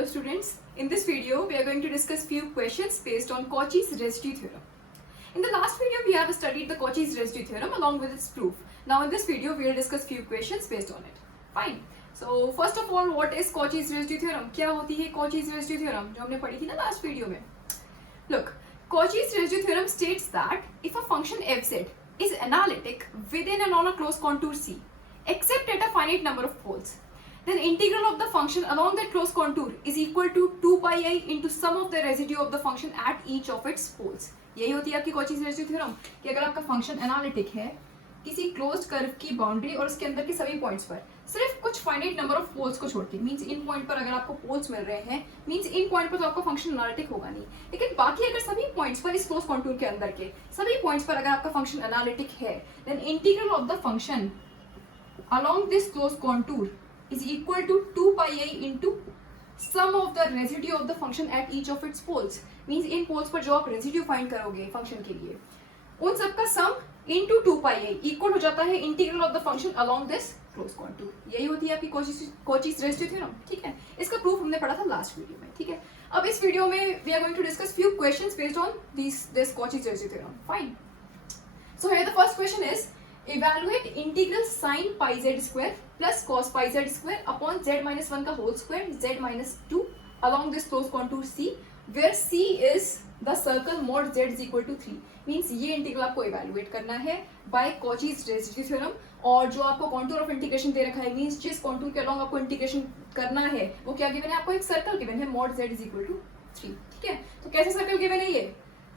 Hello students, in this video we are going to discuss few questions based on Cauchy's residue theorem. In the last video we have studied the Cauchy's residue theorem along with its proof. Now in this video we will discuss few questions based on it. Fine. So first of all, what is Cauchy's residue theorem? क्या होती है Cauchy's residue theorem जो हमने पढ़ी थी ना last video में? Look, Cauchy's residue theorem states that if a function fz is analytic within and on a closed contour C, except at a finite number of poles, then integral of the function along that closed contour is equal to 2 pi I into sum of the residue of the function at each of its poles. यही होती है आपकी Cauchy's residue theorem कि अगर आपका function analytic है किसी closed curve की बाउंड्री और उसके अंदर के सभी पॉइंट्स पर सिर्फ कुछ फाइनाइट नंबर ऑफ पोल्स को छोड़ के, मींस इन पॉइंट पर अगर आपको पोल्स मिल रहे हैं, मींस इन पॉइंट पर तो आपका फंक्शन एनालिटिक होगा नहीं, लेकिन बाकी अगर सभी पॉइंट्स पर इस क्लोज कॉन्टूर के अंदर के सभी पॉइंट्स पर अगर आपका फंक्शन एनालिटिक है, then integral of the function along this closed contour is equal to 2 pi I into sum of the residue of the function at each of its poles. Means in poles पर जो आप residue find करोगे function के लिए, उन सब का sum into 2 pi I equal हो जाता है integral of the function along this closed contour. यही होती है आपकी Cauchy's residue theorem. ठीक है, इसका proof हमने पढ़ा था last video में. ठीक है, अब इस वीडियो में we are going to discuss few questions based on this Cauchy's residue theorem. Fine. So here the first question is, evaluate integral sin pi z square plus cos pi z square upon z minus 1 का whole square z minus 2 along this closed contour C, where C is the circle mod z is equal to 3. Means ये integral आपको evaluate करना है by Cauchy's residue theorem, और जो आपको contour of integration दे रखा है, means जिस contour के along आपको integration करना है वो क्या given है, आपको एक circle given है mod z is equal to 3. ठीक है, तो कैसे circle given है ये?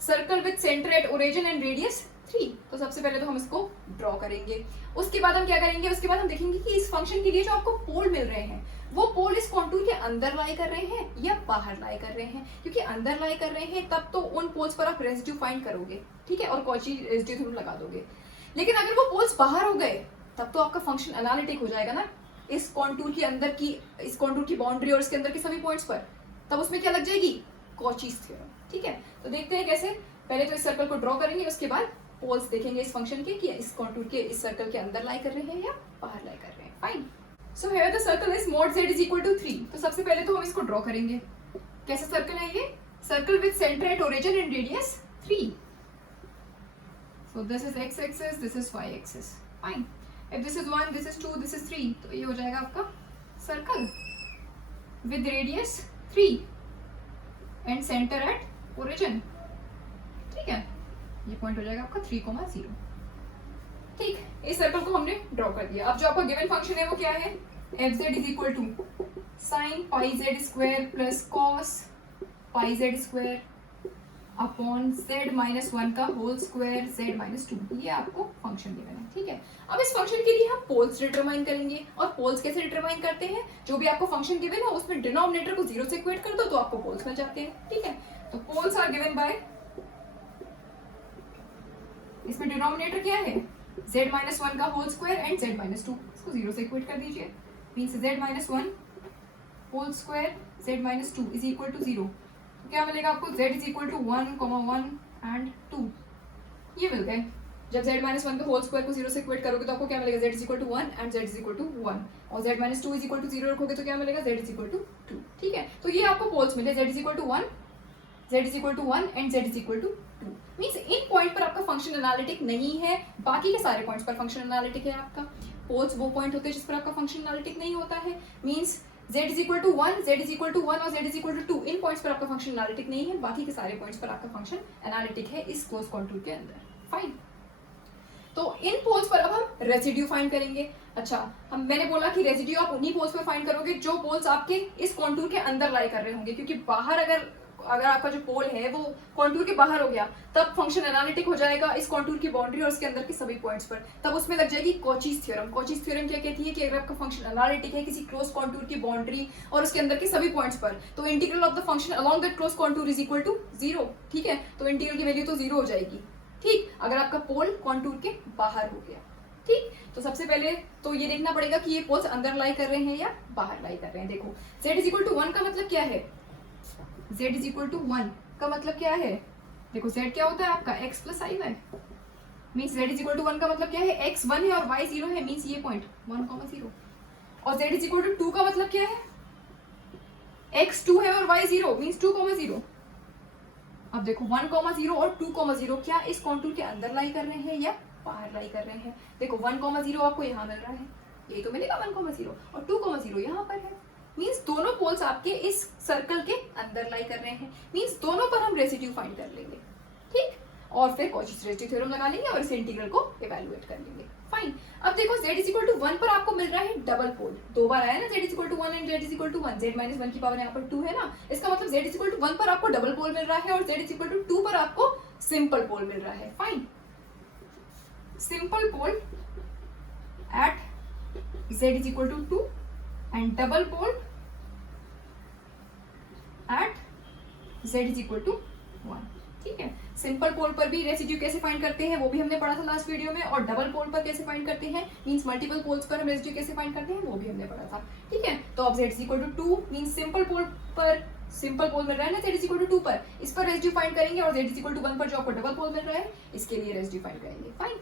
Circle with center at origin and radius 3. तो सबसे पहले तो हम इसको ड्रॉ करेंगे, उसके बाद हम क्या करेंगे, उसके बाद हम देखेंगे कि इस फंक्शन के लिए जो आपको पोल मिल रहे हैं वो पोल इस कॉन्टूर के अंदर लाई कर रहे हैं या बाहर लाई कर रहे हैं. क्योंकि अंदर लाई कर रहे हैं तब तो उन पोल्स पर आप रेजिड्यू फाइंड करोगे, ठीक है, और कॉची रेजिड्यू थ्योरम लगा दोगे. लेकिन अगर वो पोल्स बाहर हो गए तब तो आपका फंक्शन एनालिटिक हो जाएगा ना, इस कॉन्टूर के अंदर की, इस कॉन्टूर की बाउंड्री और इसके अंदर के सभी पॉइंट्स पर, तब उसमें क्या लग जाएगी, Cauchy's थ्योरम. ठीक है, तो देखते हैं कैसे. पहले तो इस सर्कल को ड्रॉ करेंगे, उसके बाद पोल्स देखेंगे इस फंक्शन के कि इस कॉन्टूर के इस सर्कल के अंदर लाई कर रहे हैं या बाहर लाई कर रहे हैं. Fine. So here the circle is mod z is equal to 3. तो सबसे पहले तो हम इसको ड्रॉ करेंगे. कैसा सर्कल है ये? Circle with centre at origin and radius 3. So this is x axis, this is y axis. Fine. If this is 1, this is 2, this is 3, तो ये हो जाएगा आपका circle with radius 3 and centre at origin. ठीक है, ये point हो जाएगा आपका 3,0. ठीक, इस सर्कल को हमने ड्रॉ कर दिया. अब जो आपका गिवन फंक्शन है वो क्या है, f z is equal to sine pi z square plus cos pi z square upon z minus 1 का होल स्क्वायर जेड माइनस 2. ये आपको फंक्शन गिवन है. ठीक है, अब इस फंक्शन के लिए हम पोल्स डिटरमाइन करेंगे. और पोल्स कैसे डिटरमाइन करते हैं, जो भी आपको फंक्शन गिवन है उसमें डिनोमिनेटर को 0 से इक्वेट कर दो तो आपको पोल्स मिल जाते हैं. ठीक है, तो पोल्स आर गिवन बाय, इसमें डिनोमिनेटर क्या है, z माइनस 1 का whole square and z minus 2. इसको 0 से इक्वेट कर दीजिए. Means z minus 1 whole square z minus 2 is equal to 0. तो क्या मिलेगा आपको, z is equal to 1,1 and 2. ये मिल गए. जब z माइनस 1 के होल स्क्वायर को 0 से इक्वेट करोगे तो आपको क्या मिलेगा, z is equal to 1 and z is equal to 1. और z minus 2 is equal to 0 रखोगे तो क्या मिलेगा, z इज इक्वल टू 2. ठीक है, तो ये आपको पोल्स मिले, z is equal to 1, z is equal to 1 and z is equal to 2. Means इन पॉइंट पर आपका फंक्शन एनालिटिक नहीं है, बाकी के सारे पॉइंट्स पर फंक्शन एनालिटिक है आपका. पोल्स वो पॉइंट होते हैं जिस पर आपका फंक्शन एनालिटिक नहीं होता है. Means z is equal to 1, z is equal to 1 और z इज इक्वल टू 2, इन पॉइंट्स पर आपका फंक्शन एनालिटिक नहीं है, बाकी के सारे पॉइंट्स पर आपका फंक्शन एनालिटिक है इस क्लोज कॉन्टूर के अंदर. फाइन. तो इन पोल्स पर अब हम रेसिड्यू फाइंड करेंगे. अच्छा, मैंने बोला कि रेसिड्यू आप उन्हीं पोल्स पर फाइंड करोगे जो पोल्स आपके इस कॉन्टूर के अंदर लाई कर रहे होंगे. क्योंकि बाहर अगर आपका जो पोल है वो कॉन्टूर के बाहर हो गया तब फंक्शन एनालिटिक हो जाएगा इस कॉन्टूर की बाउंड्री और उसके अंदर के सभी पॉइंट्स पर, तब उसमें लग जाएगी Cauchy's थ्योरम. Cauchy's थ्योरम क्या कहती है कि अगर आपका फंक्शन एनालिटिक है किसी क्लोज कॉन्टूर की बाउंड्री और उसके अंदर के सभी पॉइंट्स पर, तो integral of the function along that close contour is equal to 0. ठीक है, तो इंटीग्रल की वैल्यू तो 0 हो जाएगी. ठीक, अगर आपका पोल कॉन्टूर के बाहर हो गया. ठीक, तो सबसे पहले तो ये देखना पड़ेगा कि ये पोल्स अंदर लाई कर रहे हैं या बाहर लाई कर रहे हैं. देखो, z इज इक्वल टू 1 का मतलब क्या है, z इज इक्वल टू 1 का मतलब क्या है, देखो z क्या होता है आपका x प्लस i है. Means z is equal to 1 का मतलब क्या है, x 1 है और y 0 है. मीन्स ये पॉइंट 1,0. और z इज इक्वल टू 2 का मतलब क्या है, x 2 है और y 0 मीन्स 2, 0। अब देखो 1, 0 और 2, 0 क्या इस कॉन्टूर के अंदर लाई कर रहे हैं या बाहर लाई कर रहे हैं? देखो 1, 0 आपको यहाँ मिल रहा है, ये तो मिलेगा 1, 0 और 2, 0 यहाँ पर है, मीन्स दोनों पोल्स आपके इस सर्कल के अंदर लाई कर रहे हैं, मीन्स दोनों पर हम रेसिड्यू फाइंड कर लेंगे, ठीक। और फिर कॉचीज रेसिड्यू थ्योरम लगा लेंगे और इस इंटीग्रल को इवैल्यूएट कर लेंगे। फाइन। अब देखो z इज इक्वल टू 1 पर आपको मिल रहा है डबल पोल, दो बार आया ना z is equal to 1 and z is equal to 1, z minus 1 की पावर यहाँ पर 2 है ना, इसका मतलब z इज इक्वल टू 1 पर आपको डबल पोल मिल रहा है और z इज इक्वल टू 2 पर आपको सिंपल पोल मिल रहा है। Fine. Simple pole at z is equal to 2 and double pole at z is equal to 1, ठीक है। सिंपल पोल पर भी रेसिड्यू कैसे फाइंड करते हैं वो भी हमने पढ़ा था लास्ट वीडियो में, और डबल पोल पर कैसे फाइंड करते हैं मींस मल्टीपल पोल्स पर हम रेसिड्यू कैसे फाइंड करते हैं वो भी हमने पढ़ा था, ठीक है। तो अब z is equal to 2 means simple pole पर सिंपल पोल मिल रहा है ना z इज इक्वल टू 2 पर, इस पर रेसिड्यू फाइंड करेंगे, और z इज इक्वल टू 1 पर जो आपको डबल पोल मिल रहा है इसके लिए रेसिड्यू फाइंड करेंगे। फाइन।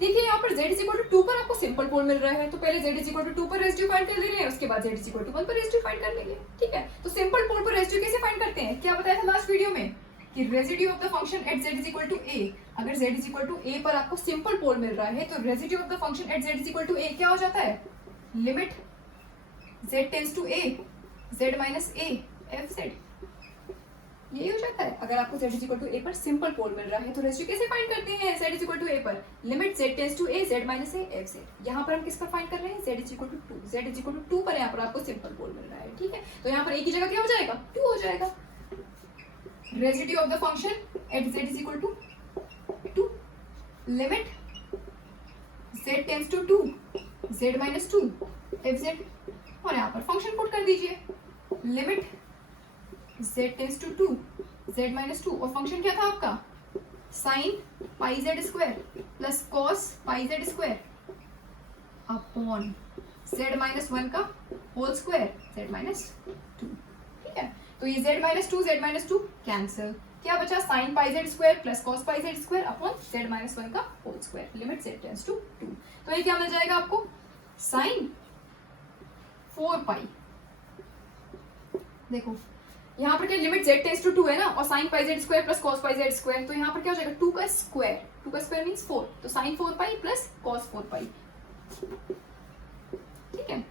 देखिए यहाँ पर z इज इक्वल टू 2 पर आपको सिंपल पोल मिल रहा है, तो पहले z इज इक्वल टू 2 पर रेसिड्यू फाइंड कर ले रहे हैं, उसके बाद z इज इक्वल टू 1 पर रेसिड्यू फाइंड कर लेंगे, ठीक है। तो सिंपल पोल पर रेसिड्यू कैसे फाइंड करते हैं, क्या बताया था लास्ट वीडियो में कि residue of the function at z is equal to a, अगर z is equal to a पर आपको सिंपल पोल मिल रहा है तो residue of the function at z is equal to a क्या हो जाता है, limit z tends to a z minus a f z, यही हो जाता है। अगर आपको z is equal to a पर सिंपल पोल मिल रहा है तो रेसिड्यू कैसे फाइंड करते हैं z is equal to a पर, limit z tends to a z minus a f z। यहाँ पर हम किस पर फाइंड कर रहे हैं, z is equal to 2, z is equal to 2 पर यहाँ पर आपको सिंपल पोल मिल रहा है, ठीक है। तो यहाँ पर a की जगह क्या हो जाएगा, 2 हो जाएगा। Residue of the function at z is equal to 2, limit z tends to 2 z minus 2 f z, और यहाँ पर फंक्शन पुट कर दीजिए, limit z tends to 2 z minus 2, और फंक्शन क्या था आपका, sine pi z square plus cos pi z square upon z minus 1 का होल स्क्वायर z माइनस 2, ठीक है। तो ये z माइनस 2 कैंसिल, क्या बचा, sine pi z square plus cos pi z square upon z minus 1 का whole square, limit z tends to 2। तो ये क्या मिल जाएगा आपको, साइन 4 पाई, देखो यहाँ पर क्या लिमिट z टेंड्स टू 2 है ना, और sign pi z square plus cos pi z square, तो यहाँ पर क्या हो जाएगा 2 का स्क्वायर मींस 4, तो साइन 4 पाई प्लस कॉस 4 पाई, ठीक है।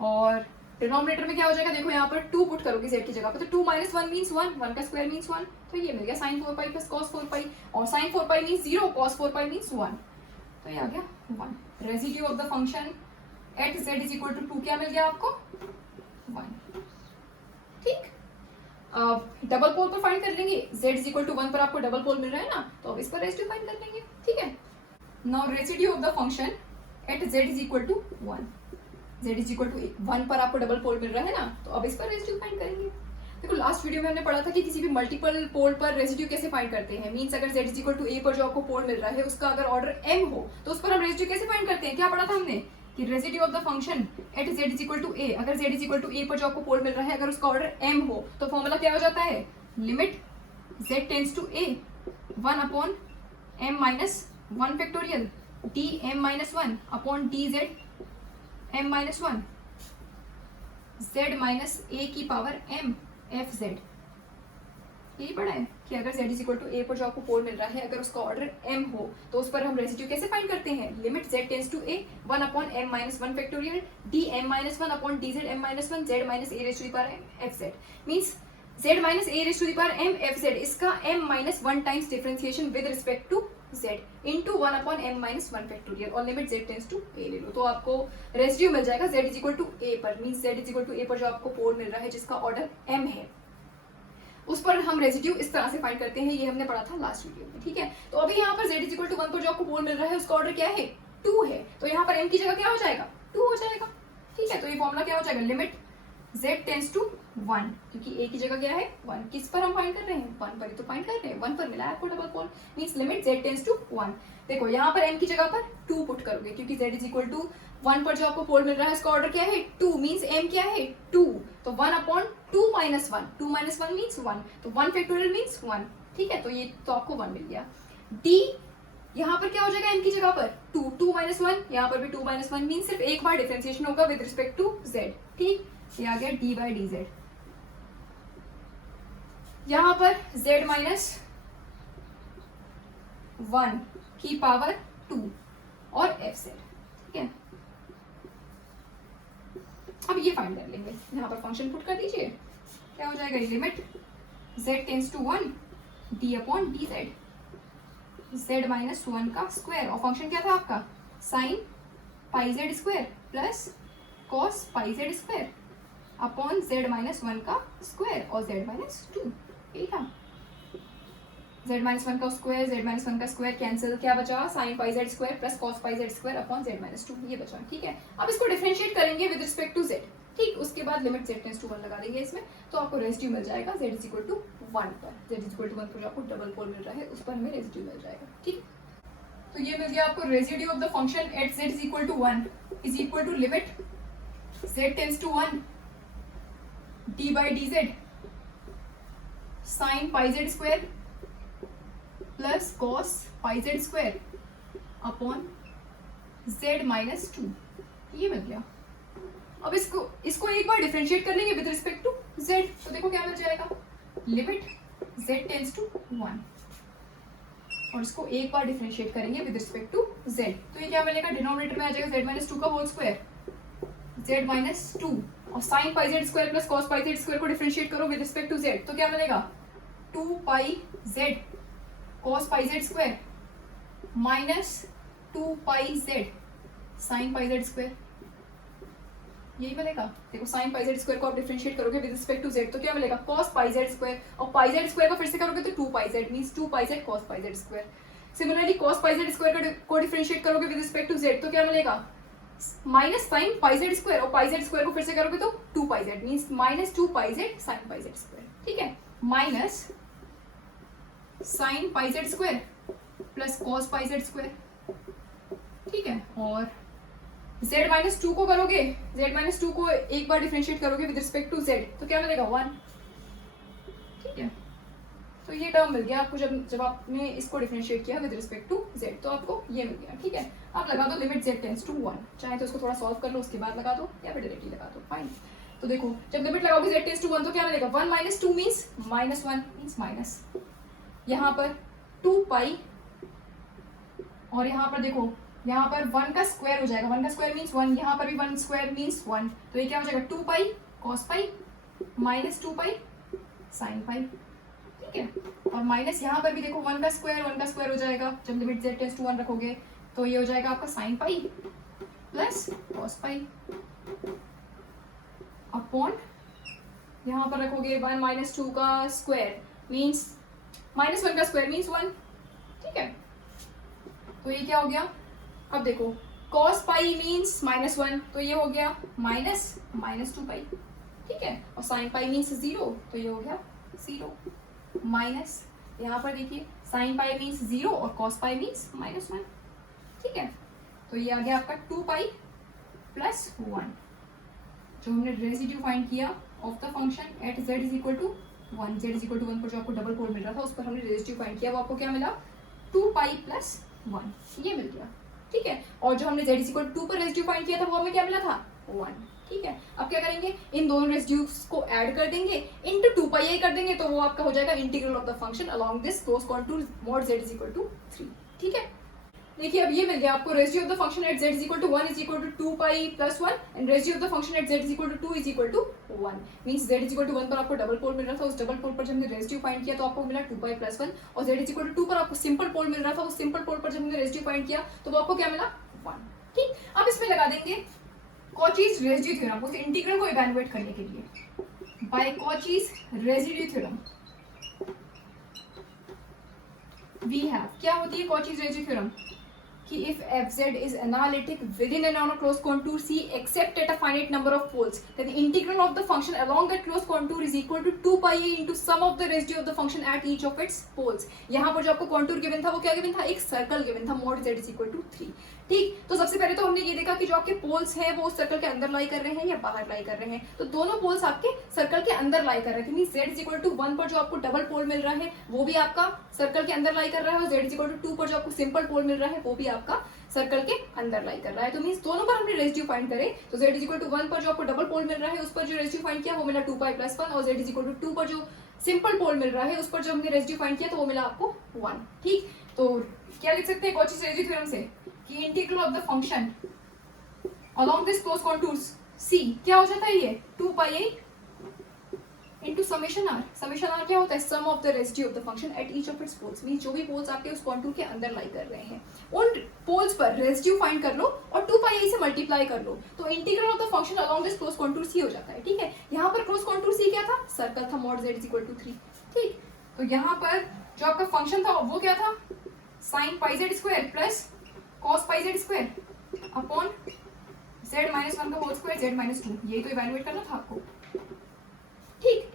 और डिनोमिनेटर में क्या हो जाएगा, देखो यहाँ पर 2 पुट करोगे z की जगह पर, तो 2 माइनस 1 मींस 1, 1 का स्क्वायर मींस 1, तो ये मिल गया sine 4 pi plus cos 4 pi, और sine 4 pi means 0, cos 4 pi means 1, तो ये आ गया 1। Residue of the function at z is equal to 2 क्या मिल गया आपको, 1, ठीक। डबल पोल पर फाइंड कर लेंगे, z इज इक्वल टू 1 पर आपको डबल पोल मिल रहा है ना, तो अब इस पर रेसिड्यू फाइंड कर लेंगे, ठीक है। Now residue of the function at z is equal to 1, z is equal to 1 पर आपको डबल पोल मिल रहा है ना, तो अब इस पर रेसिड्यू फाइंड करेंगे। देखो लास्ट वीडियो में हमने पढ़ा था कि किसी भी मल्टीपल पोल पर रेसिड्यू कैसे फाइंड करते हैं, मींस अगर z is equal to a पर जो आपको पोल मिल रहा है उसका अगर ऑर्डर m हो तो उस पर हम रेसिड्यू कैसे फाइंड करते हैं, क्या पढ़ा था हमने कि residue of the function at z is equal to a, अगर z is equal to a पर जो आपको पोल मिल रहा है अगर उसका ऑर्डर m हो तो फॉर्मूला क्या हो जाता है, limit z tends to a 1 upon m minus 1 factorial dm minus 1 upon dz m minus 1 z minus a की पावर m f z, यही पढ़ा है कि अगर z is equal to a पर जो आपको पोल मिल रहा है अगर उसका ऑर्डर m हो तो उस पर हम रेसिड्यू कैसे फाइंड करते हैं, limit z tends to a 1 upon m minus 1 factorial dm minus 1 upon dz m minus 1 z minus a raise to the power m f z, means z minus a raise to the power m f z, इसका m minus 1 times differentiation with respect to z into 1 upon m minus 1 factorial, और limit z tends to a ले लो, तो आपको residue मिल जाएगा z is equal to a पर, means z is equal to a पर जो आपको पोल मिल रहा है जिसका ऑर्डर m है उस पर हम रेसिड्यू इस तरह से फाइंड करते हैं, ये हमने पढ़ा था लास्ट वीडियो में, ठीक है। तो अभी यहाँ पर z इज इक्वल टू 1 पर जो आपको पोल मिल रहा है उसका ऑर्डर क्या है, 2 है, तो यहाँ पर m की जगह क्या हो जाएगा, 2 हो जाएगा, ठीक है। तो ये फॉर्मूला क्या हो जाएगा, लिमिट z टेंड्स टू 1, क्योंकि a की जगह क्या है 1, किस पर हम फाइंड कर रहे हैं, 1 पर ही तो फाइंड कर रहे हैं, 1 पर मिला है आपको double pole, means limit z tends to 1। देखो यहाँ पर m की जगह पर 2 पुट करोगे क्योंकि z इज इक्वल टू 1 पर जो आपको पोल मिल रहा है उसका ऑर्डर क्या है 2, मींस m क्या है 2, तो 1 अपॉन 2 माइनस 1, 2 माइनस 1 मींस 1, तो 1 फैक्टोरियल मींस 1, ठीक है। तो ये तो आपको 1 मिल गया। d यहाँ पर क्या हो जाएगा m की जगह पर 2, 2 माइनस 1, यहाँ पर भी 2 माइनस 1 मींस सिर्फ एक बार डिफरेंशिएशन होगा विद रिस्पेक्ट टू z, ठीक। ये आ गया d बाई डी जेड, यहाँ पर z माइनस 1 की पावर 2 और fz, ठीक है। अब ये फाइंड कर लेंगे, यहाँ पर फंक्शन पुट कर दीजिए, क्या हो जाएगा, limit z tends to 1 d upon d z, z minus 1 का स्क्वायर, और फंक्शन क्या था आपका, sine pi z square plus cos pi z square upon z minus 1 का स्क्वायर और z माइनस 2, यही था। z माइनस 1 का स्क्वायर, z माइनस 1 का स्क्वायर कैंसिल, क्या बचा, sine pi z square plus cos pi z square upon z minus 2, ये बचा, ठीक है। अब इसको डिफरेंशिएट करेंगे विद रिस्पेक्ट टू z, ठीक, उसके बाद लिमिट z टेंस टू 1 लगा देंगे इसमें, तो आपको रेसिड्यू मिल जाएगा z इज इक्वल टू 1 पर, z इज इक्वल टू 1 पर जो आपको डबल पोल मिल रहा है उस पर हमें रेसिड्यू मिल जाएगा, ठीक। तो ये मिल गया आपको residue of the function at z is equal to 1 is equal to limit z tends to 1 d by d z sine pi z square plus cos pi z square upon z minus 2, ये मिल गया। अब इसको एक बार differentiate कर लेंगे with respect to z, तो देखो क्या मिल जाएगा, लिमिट z टेंस टू 1, और इसको एक बार डिफरेंशिएट करेंगे विद रिस्पेक्ट टू z, तो ये क्या मिलेगा, डिनोमिनेटर में आ जाएगा z माइनस 2 का होल स्क्वायर, z माइनस 2 और sign pi z square plus cos pi z square को डिफरेंशिएट करो विद रिस्पेक्ट टू z, तो क्या मिलेगा, 2 पाई z cos pi z square minus 2 पाई z sign pi z square, यही मिलेगा। देखो साइन पाई जेड स्क्वायर को आप डिफरेंशिएट करोगे विद रिस्पेक्ट टू z, तो क्या मिलेगा, cos पाई जेड स्क्वायर, और पाई जेड स्क्वायर को फिर से करोगे तो 2 pi z means 2 pi Z cos pi z square. Similarly cos pi z square को डिफरेंशिएट करोगे विद रिस्पेक्ट टू z, तो क्या मिलेगा, minus sine pi z square, और पाई जेड स्क्वायर को फिर से करोगे तो 2 pi z means minus 2 pi z sine pi z square, ठीक है, minus sine pi z square plus cos pi z square, ठीक है, और z माइनस 2 को करोगे, z माइनस 2 को एक बार डिफरेंशिएट करोगे विद रिस्पेक्ट टू z, तो क्या मिलेगा, 1, ठीक है। तो ये टर्म मिल गया आपको जब आपने इसको डिफरेंशिएट किया विद रिस्पेक्ट टू z, तो आपको ये मिल गया, ठीक है। आप लगा दो लिमिट z टेंस टू 1, चाहे तो इसको थोड़ा सॉल्व कर लो उसके बाद लगा दो या फिर डायरेक्टली लगा दो, फाइन। तो देखो जब लिमिट लगाओगे z टेंस टू 1 तो क्या मिलेगा, 1 minus 2 means minus 1 means minus, यहाँ पर 2 पाई, और यहाँ पर देखो यहाँ पर 1 का स्क्वायर हो जाएगा, 1 का स्क्वायर मींस 1, यहाँ पर भी 1 स्क्वायर मींस 1, तो ये क्या हो जाएगा, 2 पाई cos pi minus 2 pi sine pi, ठीक है, और माइनस यहाँ पर भी देखो 1 का स्क्वायर हो जाएगा, जब लिमिट z टेंस टू 1 रखोगे तो ये हो जाएगा आपका sine pi plus cos pi upon यहाँ पर रखोगे 1 माइनस 2 का स्क्वायर मींस माइनस 1 का स्क्वायर मींस 1, ठीक है। तो ये क्या हो गया, अब देखो cos पाई मीन्स माइनस 1, तो ये हो गया माइनस 2 पाई, ठीक है, और साइन पाई मीन्स 0, तो ये हो गया 0 माइनस, यहाँ पर देखिए साइन पाई मीन्स 0 और cos पाई मीन्स माइनस 1, ठीक है। तो ये आ गया आपका 2 पाई प्लस 1, जो हमने रेसिड्यू फाइंड किया of the function at z is equal to 1, z is equal to 1 पर जो आपको डबल पोल मिल रहा था उस पर हमने रेसिड्यू फाइंड किया, वो आपको क्या मिला, 2 पाई प्लस 1, ये मिल गया, ठीक है। और जो हमने z इज इक्वल टू 2 पर रेसिड्यू फाइंड किया था वो हमें क्या मिला था, 1, ठीक है। अब क्या करेंगे, इन दोनों रेसिड्यूज को ऐड कर देंगे, इनटू 2 पाई आई कर देंगे, तो वो आपका हो जाएगा integral of the function along this close contour mod z is equal to 3, ठीक है। देखिए अब ये मिल गया आपको, residue of the function at z is equal to 1 is equal to 2 pi plus 1 and residue of the function at z is equal to 2 is equal to 1, means z is equal to 1 पर आपको double पोल मिल रहा था, उस double पोल पर जब हमने residue find किया तो आपको मिला 2 पाई प्लस 1, और z इज इक्वल टू 2 पर आपको सिंपल पोल मिल रहा था, उस सिंपल पोल पर जब हमने रेसिड्यू फाइंड किया तो वो आपको क्या मिला, 1, ठीक। अब इसमें लगा देंगे कॉचीज रेसिड्यू थ्योरम, उस इंटीग्रल को इवैल्यूएट करने के लिए by Cauchy's residue theorem we have, क्या होती है कॉचीज रेसिड्यू थ्योरम, कि if fz is analytic within and on a closed contour C except at a finite number of poles, then the integral of the function along that closed contour is equal to 2 pi a into sum of the residue of the function at each of its poles। यहाँ पर जो आपको contour given था वो क्या given था, एक circle given था mod z is equal to 3, ठीक। तो सबसे पहले तो हमने ये देखा कि जो आपके पोल्स हैं वो सर्कल के अंदर लाई कर रहे हैं या बाहर लाई कर रहे हैं, तो दोनों पोल्स आपके सर्कल के अंदर लाई कर रहे हैं, means z is equal to 1 पर जो आपको डबल पोल मिल रहा है वो भी आपका सर्कल के अंदर लाई कर रहा है, और z इज इक्वल टू 2 पर जो आपको सिंपल पोल मिल रहा है वो भी आपका सर्कल के अंदर लाई कर रहा है। तो मींस दोनों पर हमने रेसिड्यू फाइंड करे, तो z इज इक्वल टू 1 पर जो आपको डबल पोल मिल रहा है उस पर जो रेसिड्यू फाइंड किया वो मिला 2 पाई प्लस 1, और z इज इक्वल टू 2 पर जो सिंपल पोल मिल रहा है, उस पर जो हमने रेसिड्यू फाइंड किया तो वो मिला आपको 1। ठीक, तो क्या लिख सकते हैं कॉचीज रेसिड्यू थ्योरम से कि integral of the function along this closed contours C क्या हो जाता है ये 2 pi a into summation r। summation r क्या होता है sum of the residue of the function at each of its poles, means जो भी पोल्स आपके उस कॉन्टूर के अंदर लाई कर रहे हैं उन पोल्स पर रेसिड्यू फाइंड कर लो और 2 pi a से मल्टीप्लाई कर लो तो integral of the function along this closed contour C हो जाता है। ठीक है, यहाँ पर closed contour C क्या था, सर्कल था mod z is equal to 3। ठीक, तो यहाँ पर जो आपका फंक्शन था वो क्या था, sin pi z square plus cos pi z square upon z minus 1 का होल स्क्वायर z माइनस 2, यही तो इवैल्यूएट करना था आपको। ठीक,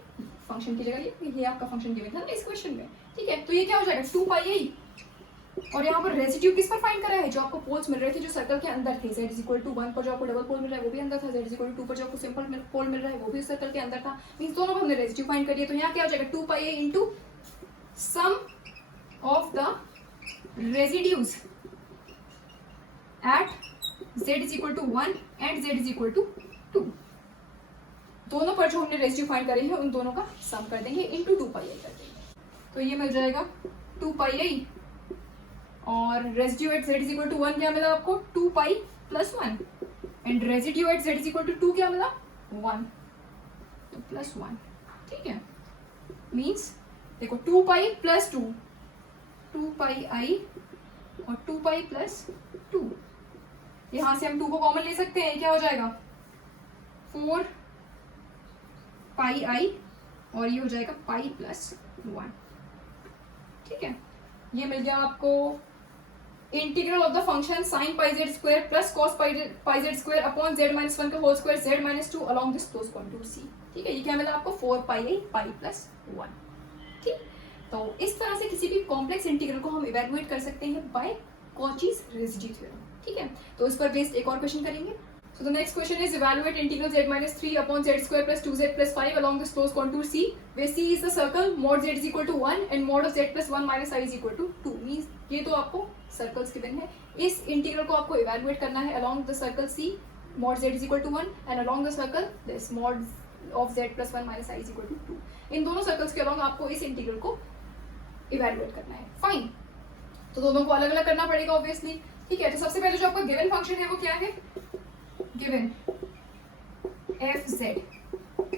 फंक्शन की जगह ये आपका फंक्शन गिवन था ना इस क्वेश्चन में। ठीक है, तो ये क्या हो जाएगा 2 पाई a और यहाँ पर रेसिड्यू किस पर फाइंड करा है, जो आपको पोल्स मिल रहे थे जो सर्कल के अंदर थे, z इक्वल टू 1 पर जो आपको डबल पोल मिल रहा है वो भी अंदर था, z इक्वल टू 2 पर जो आपको सिंपल पोल मिल रहा है वो भी सर्कल के अंदर था, मींस दोनों पर हमने रेसिड्यू फाइंड कर लिया। तो यहाँ क्या हो जाएगा 2 pi a into sum of the residues at z is equal to 1 and z is equal to 2, दोनों पर जो हमने रेसिड्यू फाइंड करे हैं उन दोनों का सम कर देंगे इनटू 2 पाई आई कर देंगे, तो ये मिल जाएगा 2 पाई आई और residue eight z is equal to 1 क्या मिला आपको 2 pi plus 1 and residue eight z is equal to 2 क्या मिला 1, तो प्लस 1। ठीक है, मींस देखो 2 पाई प्लस 2, 2 पाई आई और 2 पाई प्लस 2, यहां से हम 2 को कॉमन ले सकते हैं, क्या हो जाएगा 4 पाई आई और ये हो जाएगा पाई प्लस 1। ठीक है, ये मिल गया आपको integral of the function sine pi z square plus cos pi z square upon z minus 1 का whole square z minus 2 along this close contour C. ठीक है, ये क्या मिला आपको 4 पाई आई पाई प्लस 1। ठीक, तो इस तरह से किसी भी कॉम्प्लेक्स इंटीग्रल को हम इवैल्यूएट कर सकते हैं बाय कॉचीज रेसिड्यू थ्योरम। ठीक है, तो इस पर बेस्ड एक और क्वेश्चन करेंगे। So the next question is evaluate integral z minus 3 upon z square plus 2z plus 5 along this closed contour C where C is the circle mod z is equal to 1 and mod of z plus 1 minus I is equal to 2, means ये तो आपको circles given है, इस integral को आपको evaluate करना है along the circle C mod z is equal to 1 and along the circle this mod of z plus 1 minus I is equal to 2, इन दोनों सर्कल्स के along आपको इस इंटीग्रल को इवैल्यूएट करना है। फाइन, तो दोनों को अलग अलग करना पड़ेगा ऑब्वियसली। ठीक है, तो सबसे पहले जो आपका गिवन फंक्शन है वो क्या है, given f z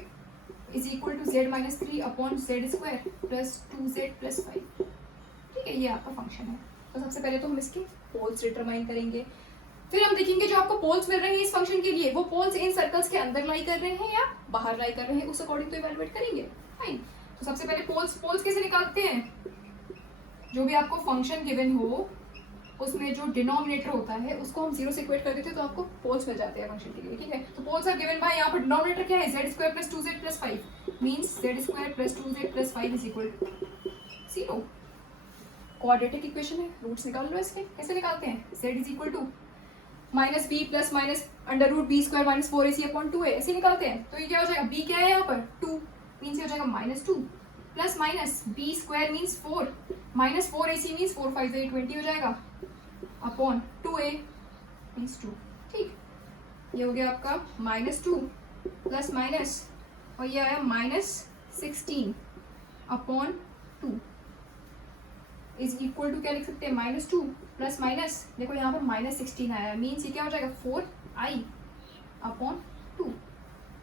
is equal to z minus 3 upon z square plus 2z plus 5। ठीक है, ये आपका फंक्शन है। तो सबसे पहले तो हम इसके पोल्स डिटरमाइन करेंगे, फिर हम देखेंगे जो आपको पोल्स मिल रहे हैं इस फंक्शन के लिए वो पोल्स इन सर्कल्स के अंदर लाई कर रहे हैं या बाहर लाई कर रहे हैं, उस अकॉर्डिंग तो इवैल्यूएट करेंगे। फाइन, तो सबसे पहले पोल्स कैसे निकालते हैं, जो भी आपको फंक्शन गिवन हो उसमें जो डिनोमिनेटर होता है उसको हम 0 से इक्वेट कर देते हैं तो आपको पोल्स मिल जाते हैं फंक्शन के लिए। ठीक है, तो पोल्स आर गिवन बाय, यहाँ पर डिनोमिनेटर क्या है z square plus 2z plus 5, means z square plus 2z plus 5 is equal to 0। Quadratic equation है, रूट्स निकाल लो इसके। कैसे निकालते हैं, z is equal to minus b plus minus under root b square minus 4ac upon 2a, ऐसे निकालते हैं। तो ये क्या हो जाएगा, b क्या है यहाँ पर 2, मीन्स ये हो जाएगा minus 2 plus minus b square means 4 minus 4ac means 4 5 20 हो जाएगा अपॉन 2a मीन्स 2। ठीक, ये हो गया आपका माइनस 2 प्लस माइनस और ये आया minus 16 upon 2 is equal to क्या लिख सकते हैं, माइनस 2 प्लस माइनस, देखो यहाँ पर माइनस 16 आया मीन्स ये क्या हो जाएगा 4i अपॉन 2।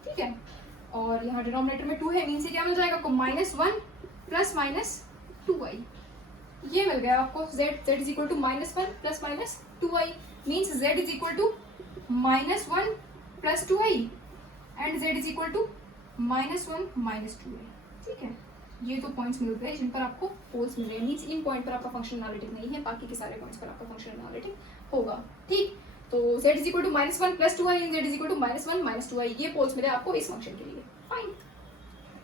ठीक है, और यहाँ डिनोमिनेटर में 2 है मीन्स ये क्या मिल जाएगा आपको माइनस 1 प्लस माइनस 2i, ये मिल गया आपको z is equal to minus 1 plus minus 2i, means z is equal to minus 1 plus 2i and z is equal to minus 1 minus 2i। ठीक है, ये दो पॉइंट्स मिल गए जिन पर आपको पोल्स मिल रहे हैं, मीन्स इन पॉइंट पर आपका फंक्शन एनालिटिक नहीं है, बाकी के सारे पॉइंट्स पर आपका फंक्शन एनालिटिक होगा। ठीक, तो z is equal to minus 1 plus 2i and z is equal to minus 1 minus 2i, ये पोल्स मिले आपको इस फंक्शन के लिए। फाइन,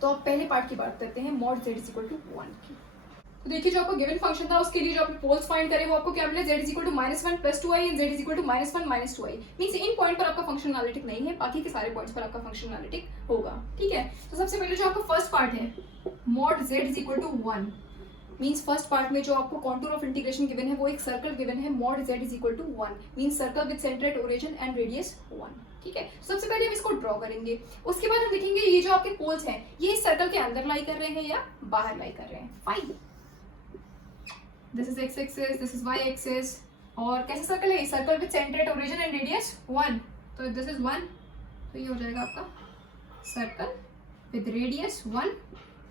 तो अब पहले पार्ट की बात करते हैं mod z is equal to 1 की। तो देखिए जो आपको गिवन फंक्शन था उसके लिए जो आपने पोल्स फाइंड करे वो आपको क्या मिला, z is equal to minus 1 plus 2i and z is equal to minus 1 minus 2i, means इन पॉइंट पर आपका फंक्शन एनालिटिक नहीं है, बाकी के सारे पॉइंट्स पर आपका फंक्शन एनालिटिक होगा। ठीक है, तो सबसे पहले जो आपका फर्स्ट पार्ट है mod z is equal to 1, means first part में जो आपको कॉन्टूर ऑफ इंटीग्रेशन गिवन है वो एक सर्कल गिवन है mod z is equal to 1, means circle with centre at origin and radius 1। ठीक है, सबसे पहले हम इसको ड्रॉ करेंगे, उसके बाद हम देखेंगे ये जो आपके पोल्स हैं ये इस सर्कल के अंदर लाई कर रहे हैं या बाहर लाई कर रहे हैं. Fine, this is x axis, this is y axis. और कैसा सर्कल है, इस circle with centre at origin and radius 1. तो दिस इज 1, तो ये हो जाएगा आपका circle with radius 1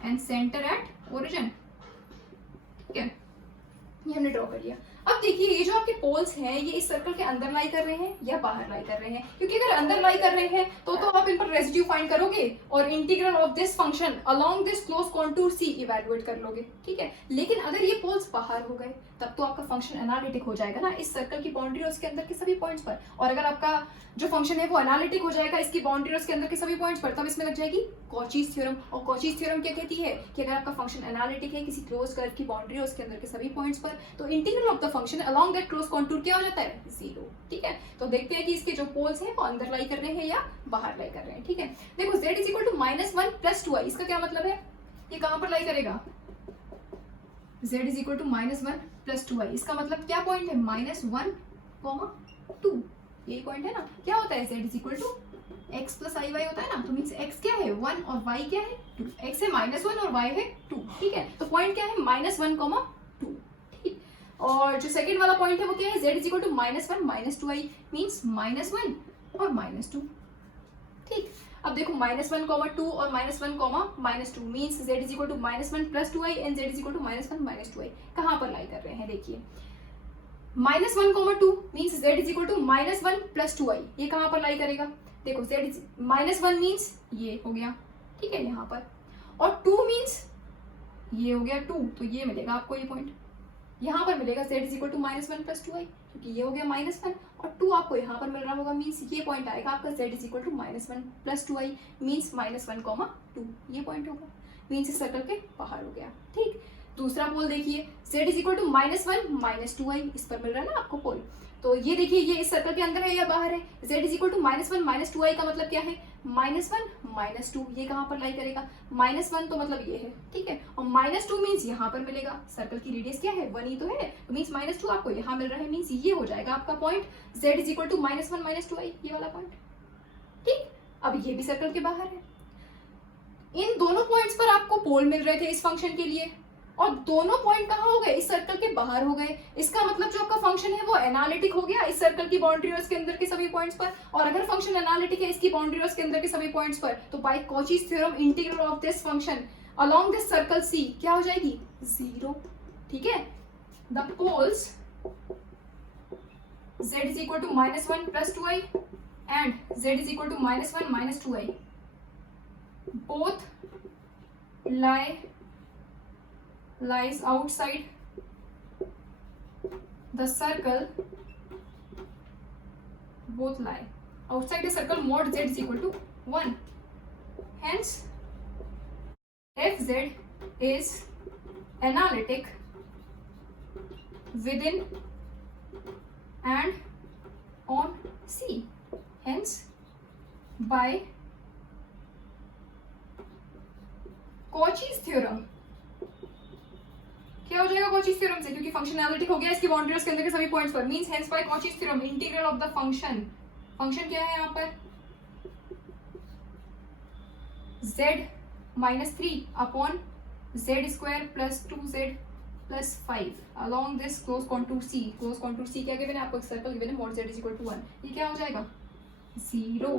and centre at origin. ठीक है, ये हमने ड्रॉ कर लिया. अब देखिए ये जो आपके पोल्स हैं ये इस सर्कल के अंदर लाई कर रहे हैं या बाहर लाई कर रहे हैं, क्योंकि अगर अंदर लाई कर रहे हैं तो आप इन पर रेसिड्यू फाइंड करोगे और integral of this function along this close contour C evaluate कर लोगे. ठीक है, लेकिन अगर ये पोल्स बाहर हो गए तब तो आपका फंक्शन एनालिटिक हो जाएगा ना इस सर्कल की बाउंड्री और उसके अंदर के सभी पॉइंट्स पर. और अगर आपका जो फंक्शन है वो एनालिटिक हो जाएगा इसकी बाउंड्री और उसके अंदर के सभी पॉइंट्स पर, तब इसमें लग जाएगी कॉचीज थ्योरम. और कॉचीज थ्योरम क्या कहती है कि अगर आपका फंक्शन एनालिटिक है किसी क्लोज कर्व की बाउंड्री और उसके अंदर के सभी पॉइंट्स पर, तो integral of the function along that close contour क्या हो जाता है, 0. ठीक है, तो देखते हैं कि इसके जो पोल्स हैं वो अंदर लाई कर रहे हैं या बाहर लाई कर रहे हैं. ठीक है, देखो z is equal to -1 + 2i, इसका क्या मतलब है, ये कहां पर लाई करेगा, z is equal to -1 + 2i, इसका मतलब क्या पॉइंट है, -1, 2. यही पॉइंट है ना. क्या होता है, z is equal to x + iy होता है ना, तो मींस x क्या है 1 और y क्या है 2. x है -1 और y है 2. ठीक है, तो पॉइंट क्या है -1, 2. ठीक, और जो सेकंड वाला पॉइंट है वो क्या है, z is equal to -1 - 2i means -1 और -2. ठीक, अब देखो -1, 2 और -1, -2 means z is equal to -1 + 2i and z is equal to -1 - 2i. कहां पर लाई कर रहे हैं, देखिए -1, 2 means z is equal to -1 + 2i, ये कहां पर लाई करेगा, देखो z इज -1 मींस ये हो गया. ठीक है, यहाँ पर, और 2 मींस ये हो गया 2, तो ये मिलेगा आपको ये पॉइंट यहाँ पर मिलेगा, z is equal to -1 + 2i, क्योंकि ये हो गया -1 और 2 आपको यहाँ पर मिल रहा होगा मींस ये पॉइंट आएगा आपका z is equal to -1 + 2i means -1, 2. ये पॉइंट होगा मींस इस सर्कल के बाहर हो गया. ठीक, दूसरा पोल देखिए, z is equal to -1 - 2i, इस पर मिल रहा है ना आपको पोल. तो ये देखिए ये इस सर्कल के अंदर है या बाहर है, z is equal to -1 - 2i का मतलब क्या है, -1 - 2. ये कहाँ पर लाई करेगा, -1 तो मतलब ये है. ठीक है, और -2 मींस यहाँ पर मिलेगा, सर्कल की रेडियस क्या है 1 ही तो है, तो मींस -2 आपको यहाँ मिल रहा है मींस ये हो जाएगा आपका point z is equal to -1 - 2i, ये वाला पॉइंट. ठीक, अब ये भी सर्कल के बाहर है. इन दोनों पॉइंट्स पर आपको पोल मिल रहे थे इस फंक्शन के लिए और दोनों पॉइंट कहाँ हो गए, इस सर्कल के बाहर हो गए. इसका मतलब जो आपका फंक्शन है वो एनालिटिक हो गया इस सर्कल की बाउंड्री और इसके अंदर के सभी पॉइंट्स पर. और अगर फंक्शन एनालिटिक है इसकी बाउंड्री और इसके अंदर के सभी पॉइंट्स पर, तो by Cauchy's theorem integral of this function along this circle C क्या हो जाएगी, 0. ठीक है, the poles z is equal to -1 + 2i and z is equal to -1 - 2i both lies outside the circle, both lie outside the circle mod z is equal to 1. Hence if z is analytic within and on C, hence by Cauchy's theorem क्या हो जाएगा, Cauchy's theorem से, क्योंकि function analytic हो गया इसकी boundary और इसके अंदर के सभी पॉइंट्स पर, means hence by Cauchy's theorem integral of the function, function क्या है यहाँ पर z - 3 upon z² + 2z + 5 along this close contour C. close contour C क्या गिवन है आपको, सर्कल गिवन है mod z = 1. ये क्या हो जाएगा 0,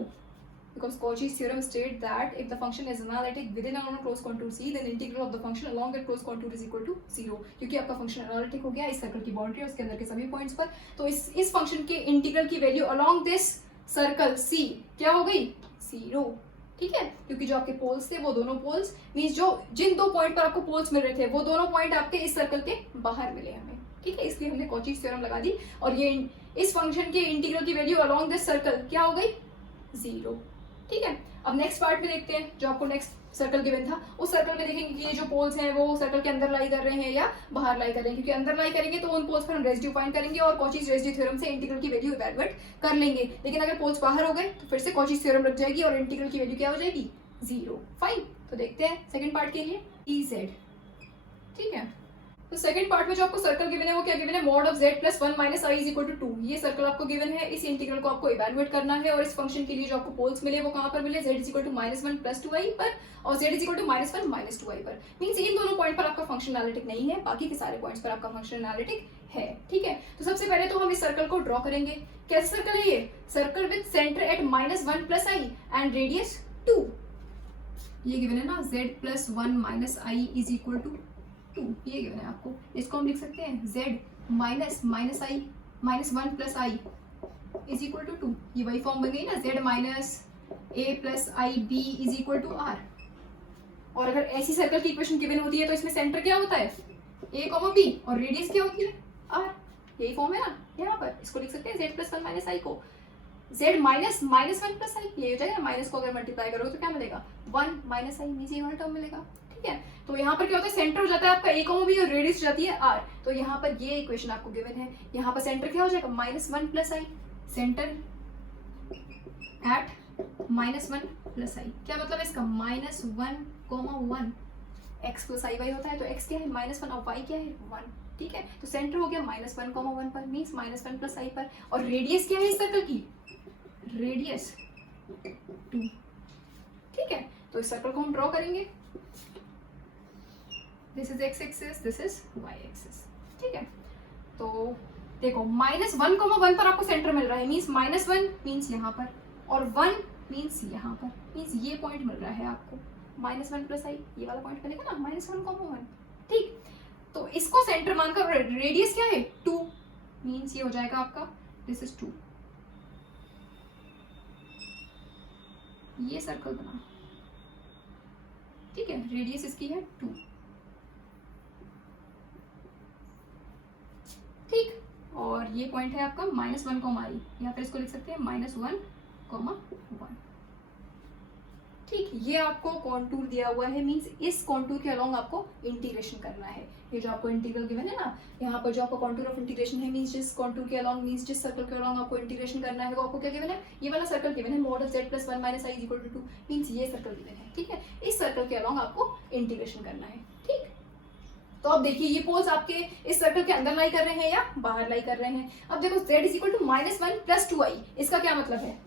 because Cauchy's theorem state that if the function is analytic within and on a closed contour C, then integral of the function along that closed contour is equal to 0. क्योंकि आपका function analytic हो गया इस circle की boundary और उसके अंदर के सभी पॉइंट्स पर, तो इस फंक्शन के इंटीग्रल की value along this circle C क्या हो गई, 0. ठीक है, क्योंकि जो आपके पोल्स थे वो दोनों पोल्स मींस जो जिन दो पॉइंट पर आपको पोल्स मिल रहे थे वो दोनों पॉइंट आपके इस सर्कल के बाहर मिले हमें. ठीक है, इसलिए हमने कॉचीज थ्योरम लगा दी और ये इस फंक्शन के इंटीग्रल की वैल्यू अलोंग दिस सर्कल क्या हो गई, 0. ठीक है, अब नेक्स्ट पार्ट में देखते हैं जो आपको नेक्स्ट सर्कल गिवन था. उस सर्कल में देखेंगे कि ये जो पोल्स हैं वो सर्कल के अंदर लाई कर रहे हैं या बाहर लाई कर रहे हैं, क्योंकि अंदर लाई करेंगे तो उन पोल्स पर हम रेसिड्यू फाइंड करेंगे और कॉचीज रेसिड्यू थ्योरम से इंटीग्रल की वैल्यू इवैल्यूएट कर लेंगे. लेकिन अगर पोल्स बाहर हो गए तो फिर से कॉचीज थ्योरम लग जाएगी और इंटीग्रल की वैल्यू क्या हो जाएगी, 0. फाइन, तो देखते हैं सेकंड पार्ट के लिए Ez. ठीक है, तो सेकंड पार्ट में जो आपको सर्कल गिवन है वो क्या गिवन है, mod of z plus 1 minus i is equal to 2। ये सर्कल आपको गिवन है, इस इंटीग्रल को आपको इवैल्यूएट करना है और इस फंक्शन के लिए जो आपको पोल्स मिले वो कहां पर मिले, z is equal to -1 plus 2i पर और z is equal to -1 minus 2i पर। मींस इन दोनों पॉइंट पर आपका फंक्शन एनालिटिक नहीं है, बाकी के सारे पॉइंट्स पर आपका फंक्शन एनालिटिक है। ठीक है, तो सबसे पहले तो हम इस सर्कल को ड्रॉ करेंगे। कैसा सर्कल है ये, circle with centre at -1 plus i and radius 2। ये गिवन है ना, z plus 1 minus i is equal to 2, ये गिवन है आपको। इसको हम लिख सकते हैं z minus i minus 1 plus i is equal to 2। ये वही फॉर्म बन गई ना, z minus a plus i b is equal to r। और अगर ऐसी सर्कल की इक्वेशन गिवन होती है तो इसमें सेंटर क्या होता है, a b और रेडियस क्या होती है r। यही फॉर्म है ना यहाँ पर, इसको लिख सकते हैं z प्लस 1 माइनस i को z माइनस -1 प्लस i, ये हो जाएगा। माइनस को अगर मल्टीप्लाई करोगे तो क्या मिलेगा, 1 माइनस i, नीचे ये वाला टर्म मिलेगा। ठीक है, तो यहाँ पर क्या होता है, सेंटर हो जाता है आपका a b और रेडियस हो जाती है r। तो यहाँ पर ये इक्वेशन आपको गिवन है, यहाँ पर सेंटर क्या हो जाएगा, -1 plus i, centre at -1 plus i। क्या मतलब है इसका, -1, x प्लस i y होता है, तो x क्या है -1 और y क्या है 1। ठीक है, तो सेंटर हो गया -1, 1 पर, मीन्स -1 प्लस i पर। और रेडियस क्या है इस सर्कल की, रेडियस 2। ठीक है, तो इस सर्कल को हम ड्रॉ करेंगे। This is x axis, this is y axis. ठीक है, तो देखो -1, 1 पर आपको सेंटर मिल रहा है, मीन्स -1 मीन्स यहाँ पर और 1 मीन्स यहाँ पर, मीन्स ये पॉइंट मिल रहा है आपको -1 प्लस i, ये वाला पॉइंट मिलेगा ना -1, 1। ठीक, तो इसको सेंटर मानकर रेडियस क्या है 2, मीन्स ये हो जाएगा आपका दिस इज 2। ये सर्कल बना। ठीक है, रेडियस इसकी है 2। ठीक, और ये पॉइंट है आपका -1, i, या फिर इसको लिख सकते हैं -1, 1। ठीक, ये आपको कॉन्टूर दिया हुआ है, मींस इस कॉन्टूर के अलोंग आपको इंटीग्रेशन करना है। ये जो आपको इंटीग्रल गिवन है ना, यहाँ पर जो आपको कॉन्टूर ऑफ इंटीग्रेशन है, मींस जिस कॉन्टूर के अलोंग, मींस जिस सर्कल के अलोंग आपको इंटीग्रेशन करना है वो आपको क्या गिवन है, ये वाला सर्कल गिवन है, mod of z plus 1 minus i is equal to 2, means ये सर्कल गिवन है। ठीक है, इस सर्कल के अलोंग आपको इंटीग्रेशन करना है। ठीक, तो अब देखिए ये पोल्स आपके इस सर्कल के अंदर लाई कर रहे हैं या बाहर लाई कर रहे हैं। अब देखो z is equal to -1 plus 2i, इसका क्या मतलब है,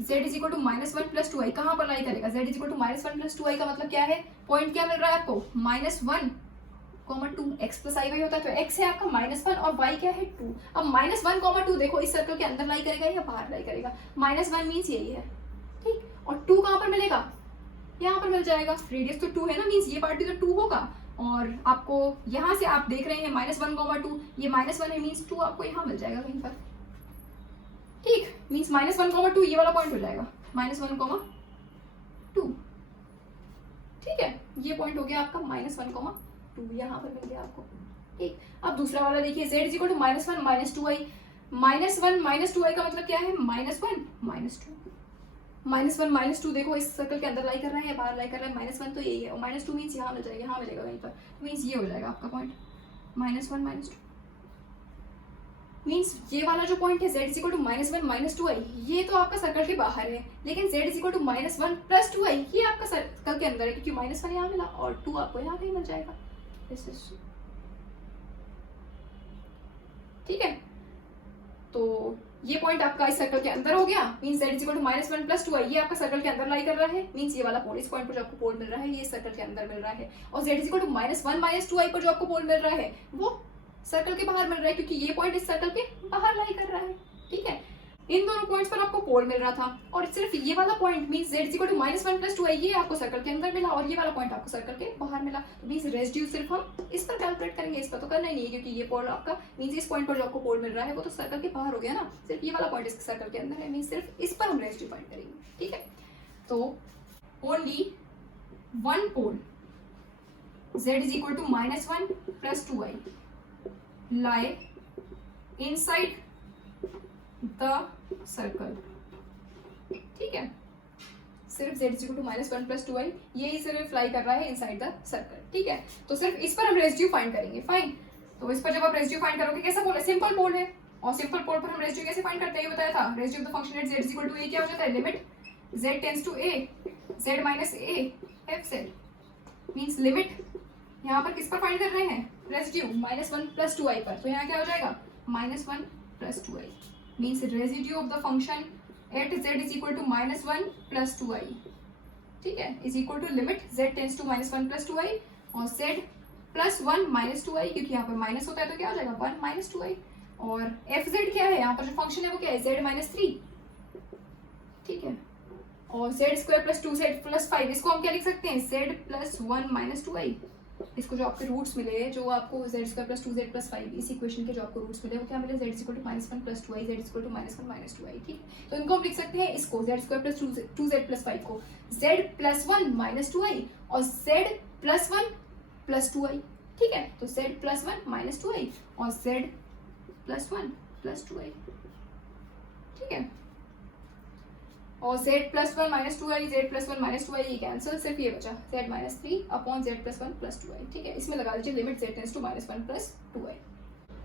z is equal to -1 plus 2i कहाँ पर लाई करेगा, z is equal to -1 plus 2i का मतलब क्या है, पॉइंट क्या मिल रहा है आपको -1, 2, x प्लस i y होता है, तो x है आपका -1 और y क्या है 2। अब -1, 2 देखो इस सर्कल के अंदर लाई करेगा या बाहर लाई करेगा, -1 मीन्स यही है। ठीक, और 2 कहाँ पर मिलेगा, यहाँ पर मिल जाएगा, रेडियस तो 2 है ना, मीन्स ये पार्ट भी तो 2 होगा। और आपको यहाँ से आप देख रहे हैं -1, 2, ये -1 है, मीन्स 2 आपको यहाँ मिल जाएगा कहीं पर। ठीक, मीन्स -1, 2 ये वाला पॉइंट हो जाएगा, -1, 2। ठीक है, ये पॉइंट हो गया आपका -1, 2, यहाँ पर मिल गया आपको। ठीक, अब दूसरा वाला देखिए, z is equal to -1 minus 2i, -1 minus 2i का मतलब क्या है, -1 माइनस 2, -1 -2 देखो इस सर्कल के अंदर लाई कर रहे हैं, बाहर लाई कर रहे हैं, -1 तो यही है, और -2 मीन्स यहाँ मिल जाएगा, यहाँ मिलेगा कहीं पर, मीन्स ये हो जाएगा आपका पॉइंट -1 -2। मीन्स ये वाला जो पॉइंट है z is equal to -1 2i, ये तो आपका सर्कल के बाहर है, लेकिन z is equal to -1 plus 2i ये आपका सर्कल के अंदर है, क्योंकि -1 यहाँ मिला और 2 आपको यहाँ कहीं मिल जाएगा। ठीक है, तो ये पॉइंट आपका इस सर्कल के अंदर हो गया, means z is equal to -1 plus 2i, ये आपका सर्कल के अंदर लाई कर रहा है, मींस ये वाला पोल, इस पॉइंट पर जो आपको पोल मिल रहा है ये सर्कल के अंदर मिल रहा है, और z is equal to -1 2i पर जो आपको पोल मिल रहा है वो सर्कल के बाहर मिल रहा है, क्योंकि ये पॉइंट इस सर्कल के बाहर लाई कर रहा है। ठीक है, इन दोनों पॉइंट्स पर आपको पोल मिल रहा था, और सिर्फ ये वाला point means z is equal to -1 plus 2i ये आपको सर्कल के अंदर मिला, और ये वाला पॉइंट आपको सर्कल के बाहर मिला, तो मींस रेसिड्यू सिर्फ हम इस पर कैलकुलेट करेंगे, इस पर तो करना ही नहीं है, क्योंकि ये पोल आपका मींस इस पॉइंट पर जो आपको पोल मिल रहा है वो तो सर्कल के बाहर हो गया ना, सिर्फ ये वाला पॉइंट इस सर्कल के अंदर है, मींस सिर्फ इस पर हम रेसिड्यू फाइंड करेंगे। ठीक है, तो only one pole z is equal to -1 plus 2i lie inside the circle। ठीक है, सिर्फ z is equal to -1 plus 2i यही सिर्फ लाई कर रहा है इनसाइड द सर्कल। ठीक है, तो सिर्फ इस पर हम रेसिड्यू फाइंड करेंगे। फाइन, तो इस पर जब आप रेसिड्यू फाइंड करोगे, कैसा पोल है, सिंपल पोल है, और सिंपल पोल पर हम रेसिड्यू कैसे फाइंड करते हैं ये बताया था, residue of the function at z is equal to a क्या हो जाता है, limit z tends to a z minus a f z means limit यहाँ पर किस पर फाइंड कर रहे हैं, रेसिड्यू -1 + 2i पर, तो यहाँ क्या हो जाएगा -1 + 2i means residue of the function at z is equal to -1 + 2i, ठीक है, is equal to limit z tends to -1 + 2i और z +1 - 2i, क्योंकि यहाँ पर माइनस होता है तो क्या हो जाएगा 1 - 2i, और fz क्या है, यहाँ पर जो फंक्शन है वो क्या है z - 3, ठीक है, और z² + 2z + 5, इसको हम क्या लिख सकते हैं z +1 - 2i, इसको जो आपके रूट्स मिले, जो आपको z² + 2z + 5 इस इक्वेशन के जो आपको रूट्स मिले वो क्या मिले, z = -1 + 2i, z = -1 - 2i, ठीक है, तो इनको हम लिख सकते हैं, इसको z² + 2z + 5 को z +1 - 2i और z +1 + 2i, ठीक है, तो z +1 - 2i और z +1 + 2i, ठीक है, और z +1 - 2i, z +1 - 2i ये कैंसिल, सिर्फ ये बचा z - 3 अपॉन z +1 + 2i, ठीक है, इसमें लगा दीजिए limit z tends to -1 + 2i,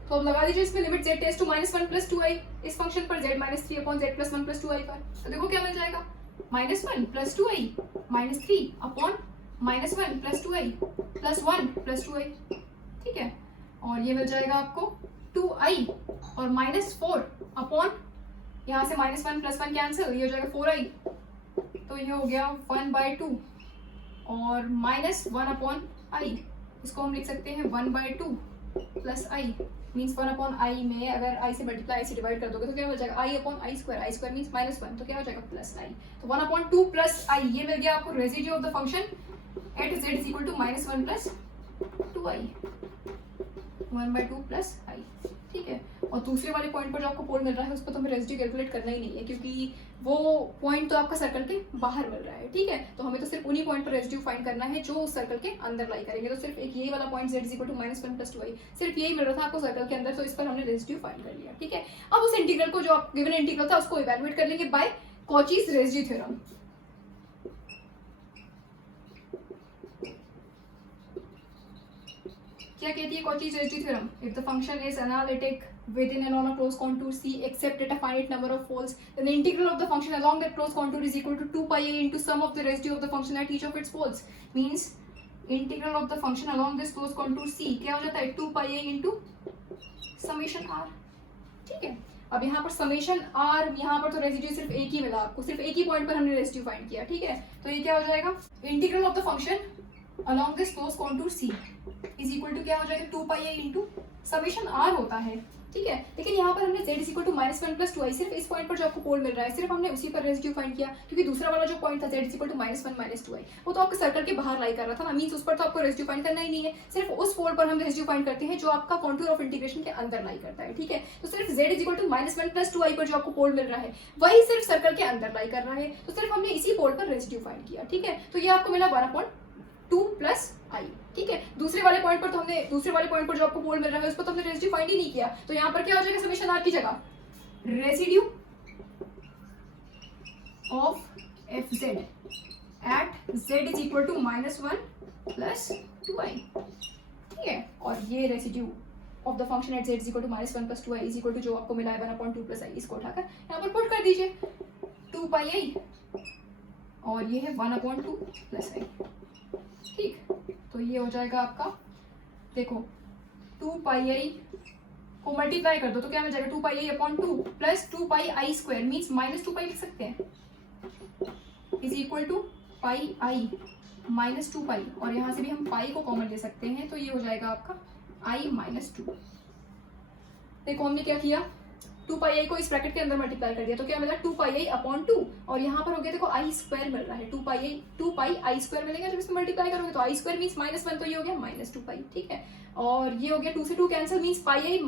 तो अब लगा दीजिए इसमें limit z tends to -1 + 2i इस फंक्शन पर z - 3 अपॉन z +1 + 2i पर, तो देखो क्या मिल जाएगा -1 + 2i -3 अपॉन -1 + 2i +1 + 2i, ठीक है, और ये मिल जाएगा आपको 2i और -4 अपॉन, यहाँ से -1 + 1 कैंसिल, ये हो जाएगा 4i, तो ये हो गया 1/2 और -1 अपॉन i, इसको हम लिख सकते हैं 1/2 + i मीन्स 1 अपॉन i में अगर i से मल्टीप्लाई i से डिवाइड कर दोगे तो क्या हो जाएगा i अपॉन i² मीन्स -1, तो क्या हो जाएगा +i, तो 1/2 + i, ये मिल गया आपको residue of the function at z is equal to -1 + 2i, 1/2 + i, ठीक है, और दूसरे वाले पॉइंट पर जो आपको पोल मिल रहा है उस पर तो हमें रेसिड्यू कैलकुलेट करना ही नहीं है, क्योंकि वो पॉइंट तो आपका सर्कल के बाहर मिल रहा है, ठीक है, तो हमें तो सिर्फ उन्हीं पॉइंट पर रेसिड्यू फाइंड करना है जो उस सर्कल के अंदर लाई करेंगे, तो सिर्फ एक ये वाला point z is equal to -1 + 2i, सिर्फ यही मिल रहा था आपको सर्कल के अंदर, तो इस पर हमने रेसिड्यू फाइंड कर लिया, ठीक है, अब उस इंटीग्रल को जो गिवन इंटीग्रल था उसको इवैल्यूएट कर लेंगे बाय कॉचीज रेसिड्यू थ्योरम। क्या कहती है Cauchy's residue theorem, if the function is analytic within and on a closed contour C except at a finite number of poles, then the integral of the function along that closed contour is equal to 2 pi a into sum of the residue of the function at each of its poles, means integral of the function along this closed contour C क्या हो जाता है 2 pi a into summation r, ठीक है, अब यहाँ पर summation r, यहाँ पर तो रेसिड्यू सिर्फ एक ही मिला आपको, सिर्फ एक ही पॉइंट पर हमने रेसिड्यू फाइंड किया, ठीक है, तो ये क्या हो जाएगा integral of the function along this closed contour C is equal to क्या हो जाएगा 2 pi a into summation r होता है, ठीक है, लेकिन यहाँ पर हमने z is equal to -1 + 2i, सिर्फ इस पॉइंट पर जो आपको पोल मिल रहा है सिर्फ हमने उसी पर रेसिड्यू फाइंड किया, क्योंकि दूसरा वाला जो पॉइंट था z is equal to -1 - 2i वो तो आपके सर्कल के बाहर लाई कर रहा था ना, मींस उस पर तो आपको रेसिड्यू फाइंड करना ही नहीं है, सिर्फ उस पोल पर हम रेसिड्यू फाइंड करते हैं जो आपका कॉन्टूर ऑफ इंटीग्रेशन के अंदर लाई करता है, ठीक है, तो सिर्फ z is equal to -1 + 2i पर जो आपको पोल मिल रहा है वही सिर्फ सर्कल के अंदर लाई कर रहा है, तो सिर्फ हमने इसी पोल पर रेसिड्यू फाइंड किया, ठीक है, तो ये आपको मिला 1/2 + i, ठीक है, दूसरे वाले पॉइंट पर जो आपको पोल मिल रहा है उस पर तो हमने रेसिड्यू फाइंड ही नहीं किया, तो यहाँ पर क्या हो जाएगा समेशन r की जगह residue of fz at z is equal to -1 + 2i, ठीक है, और ये residue of the function at z is equal to -1 + 2i is equal to जो आपको मिला है 1/2 + i, इसको उठाकर यहाँ पर पुट कर दीजिए 2 pi a और ये है 1/2 + i, ठीक, तो ये हो जाएगा आपका, देखो 2 pi a को मल्टीप्लाई कर दो तो क्या मिल जाएगा 2 pi a/2 + 2 pi i² means -2 pi लिख सकते हैं, is equal to pi i -2 pi, और यहाँ से भी हम pi को कॉमन ले सकते हैं, तो ये हो जाएगा आपका i - 2, देखो हमने क्या किया 2 pi a को इस ब्रैकेट के अंदर मल्टीप्लाई कर दिया तो क्या मिला 2 pi a/2, और यहाँ पर हो गया देखो i² मिल रहा है, 2 pi i² मिलेगा, जब इसमें मल्टीप्लाई करोगे तो i² मीन्स -1, तो ये हो गया -2 pi, ठीक है, और ये हो गया 2 से 2 cancel means pi a -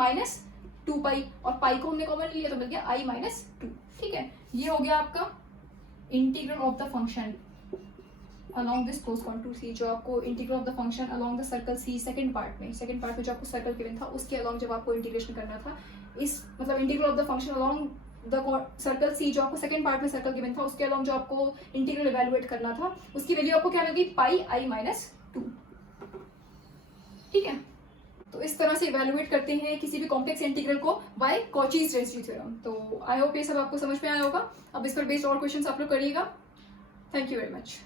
2 pi, और pi को हमने कॉमन लिया तो मिल गया i - 2, ठीक है, ये हो गया आपका integral of the function along this closed contour C, जो आपको integral of the function along the circle C second part में जो आपको सर्कल गिवन था उसके अलॉन्ग जब आपको इंटीग्रेशन करना था, इस मतलब integral of the function along the circle C जो आपको सेकंड पार्ट में सर्कल गिवन था उसके अलॉन्ग जो आपको इंटीग्रल इवैल्यूएट करना था उसकी वैल्यू आपको क्या मिल गई pi i - 2, ठीक है, तो इस तरह से इवैल्यूएट करते हैं किसी भी कॉम्प्लेक्स इंटीग्रल को बाय कॉचीज रेसिड्यू थ्योरम। तो आई होप ये सब आपको समझ में आया होगा, अब इस पर बेस्ड और क्वेश्चंस आप लोग करिएगा। Thank you very much.